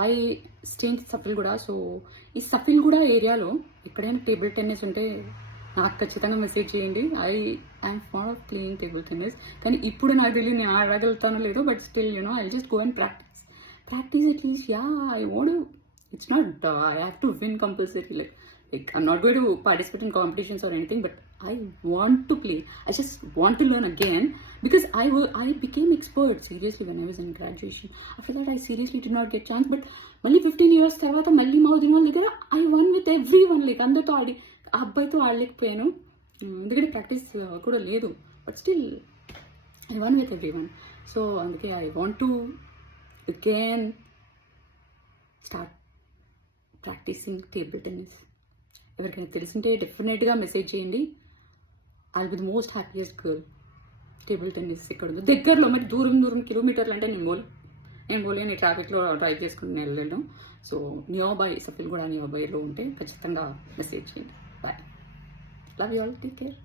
I stay in Safilguda. So ఈ సఫిల్గూడ ఏరియాలో ఎక్కడైనా టేబుల్ టెన్నిస్ ఉంటే నాకు ఖచ్చితంగా మెసేజ్ చేయండి. I'm fond of playing table tennis. కానీ ఇప్పుడు నాకు తెలియదు నేను ఆడగలుగుతానో లేదో, but still I just go and practice at least. I want. It's not I have to win compulsory. Like I'm not going to participate in competitions or anything, but I want to play. I just want to learn again because I became expert seriously when I was in graduation. After that, I seriously did not get chance. But మళ్ళీ 15 years తర్వాత మళ్ళీ మా వదిన వాళ్ళ దగ్గర I won with everyone. Like అందరితో ఆడి ఆ అబ్బాయితో ఆడలేకపోయాను ఎందుకంటే ప్రాక్టీస్ కూడా లేదు. But still I won with everyone. So అందుకే I want to again start practising table tennis. ఎవరికైనా తెలిసింటే డెఫినెట్గా మెసేజ్ చేయండి. I'll be the most happiest girl. Table tennis ఇక్కడ ఉంది దగ్గరలో, మరి దూరం కిలోమీటర్లు అంటే నేను పోలేను ట్రాఫిక్లో డ్రైవ్ చేసుకుని వెళ్ళడం. So nearby Safilguda near బైలో ఉంటే ఖచ్చితంగా మెసేజ్ చేయండి. Bye. Love you all. Take care.